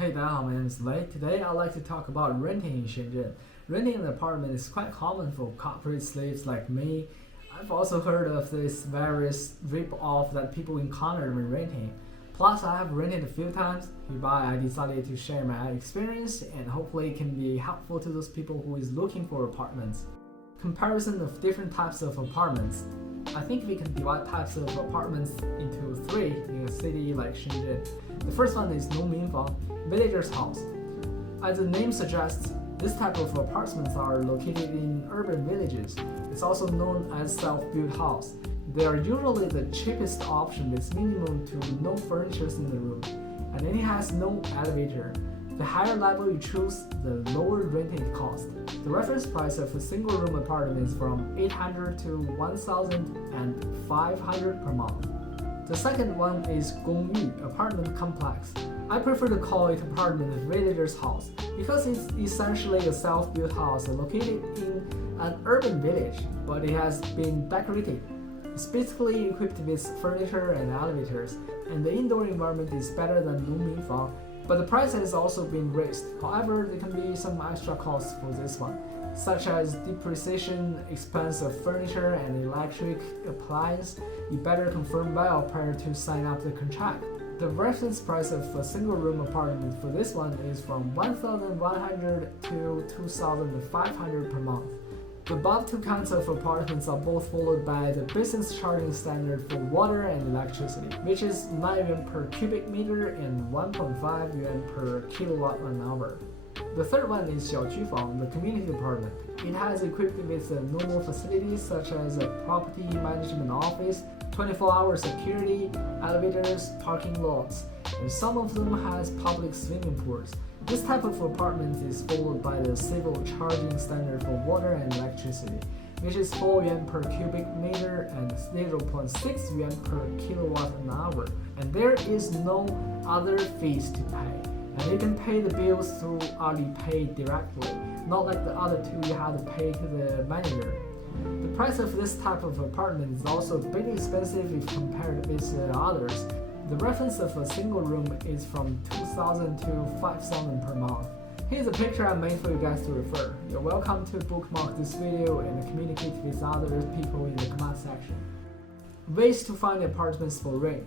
Hey, 大家好, my name is Lei. Today I'd like to talk about renting in Shenzhen. Renting an apartment is quite common for corporate slaves like me. I've also heard of this various rip-off that people encounter when renting. Plus, I have rented a few times. Hereby, I decided to share my experience and hopefully it can be helpful to those people who is looking for apartments. Comparison of different types of apartments. I think we can divide types of apartments into three in a city like Shenzhen. The first one is NongMinFang, villager's house. As the name suggests, this type of apartments are located in urban villages. It's also known as self-built house. They are usually the cheapest option with minimum to no furniture in the room, and it has no elevator. The higher level you choose, the lower renting cost. The reference price of a single room apartment is from 800 to 1,500 per month. The second one is Gōng Y̜u apartment complex. I prefer to call it apartment villager's house because it's essentially a self-built house located in an urban village, but it has been decorated. It's basically equipped with furniture and elevators, and the indoor environment is better than NongMinFang, but the price has also been raised. However, there can be some extra costs for this one, such as depreciation, expense of furniture and electric appliance. You better confirm well prior to sign up the contract. The reference price of a single room apartment for this one is from 1,100 to 2,500 per month. The above two kinds of apartments are both followed by the business charging standard for water and electricity, which is 9 yuan per cubic meter and 1.5 yuan per kilowatt an hour. The third one is Xiaoqufang, the community apartment. It has equipped with normal facilities such as a property management office, 24-hour security, elevators, parking lots, and some of them has public swimming pools. This type of apartment is followed by the civil charging standard for water and electricity, which is 4 yuan per cubic meter and 0.6 yuan per kilowatt an hour. And there is no other fees to pay. And you can pay the bills through Alipay directly, not like the other two you have to pay to the manager. The price of this type of apartment is also pretty expensive if compared with others. The reference of a single room is from 2,000 to 5,000 per month. Here's a picture I made for you guys to refer. You're welcome to bookmark this video and communicate with other people in the comment section. Ways to find apartments for rent.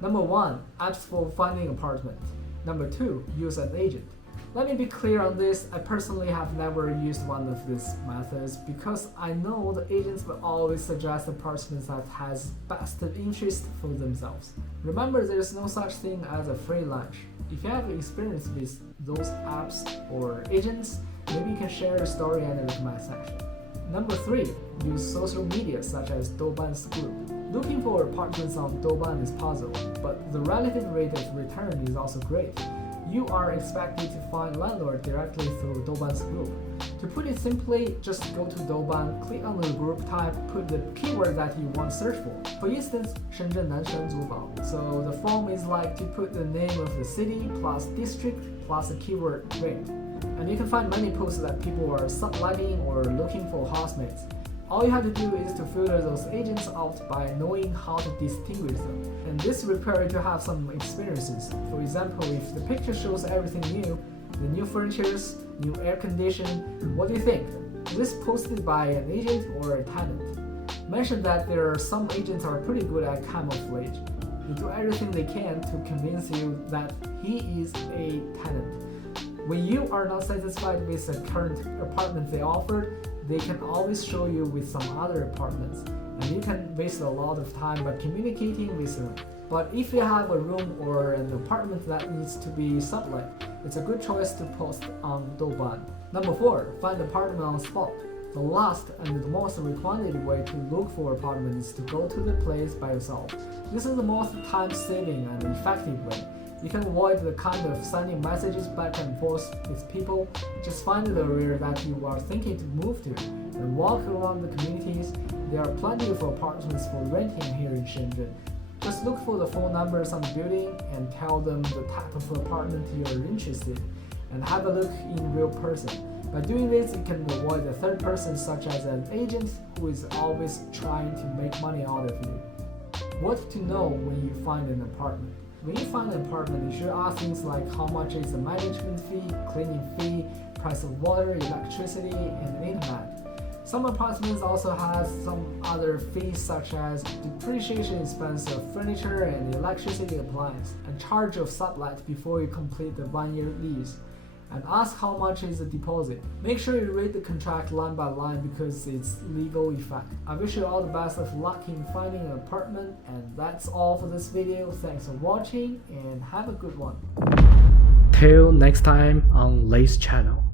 Number 1. Apps for finding apartment. Number 2. Use an agent. Let me be clear on this, I personally have never used one of these methods because I know the agents will always suggest apartments that has best interest for themselves. Remember, there's no such thing as a free lunch. If you have experience with those apps or agents, maybe you can share a story under the comment section. Number 3. Use social media such as Douban's group. Looking for apartments on Douban is possible, but the relative rate of return is also great. You are expected to find landlord directly through Douban's group. To put it simply, just go to Douban, click on the group type, put the keyword that you want to search for. For instance, Shenzhen Douban. So the form is like to put the name of the city plus district plus a keyword rate. And you can find many posts that people are subletting or looking for housemates. All you have to do is to filter those agents out by knowing how to distinguish them. And this requires you to have some experiences. For example, if the picture shows everything new, the new furnitures, new air condition, what do you think? Is this posted by an agent or a tenant? Mention that there are some agents are pretty good at camouflage. They do everything they can to convince you that he is a tenant. When you are not satisfied with the current apartment they offered, they can always show you with some other apartments, and you can waste a lot of time by communicating with them. But if you have a room or an apartment that needs to be sublet, it's a good choice to post on Douban. Number 4. Find apartment on spot. The last and the most recommended way to look for apartments is to go to the place by yourself. This is the most time-saving and effective way. You can avoid the kind of sending messages back and forth with people. Just find the area that you are thinking to move to and walk around the communities. There are plenty of apartments for renting here in Shenzhen. Just look for the phone numbers on the building and tell them the type of apartment you are interested in and have a look in real person. By doing this, you can avoid a third person such as an agent who is always trying to make money out of you. What to know when you find an apartment. When you find an apartment, you should ask things like how much is the management fee, cleaning fee, price of water, electricity, and internet. Some apartments also have some other fees such as depreciation expense of furniture and electricity appliance, and charge of sublet before you complete the 1-year lease. And ask how much is the deposit. Make sure you read the contract line by line because it's legal effect. I wish you all the best of luck in finding an apartment, and that's all for this video. Thanks for watching and have a good one. Till next time on Lay's channel.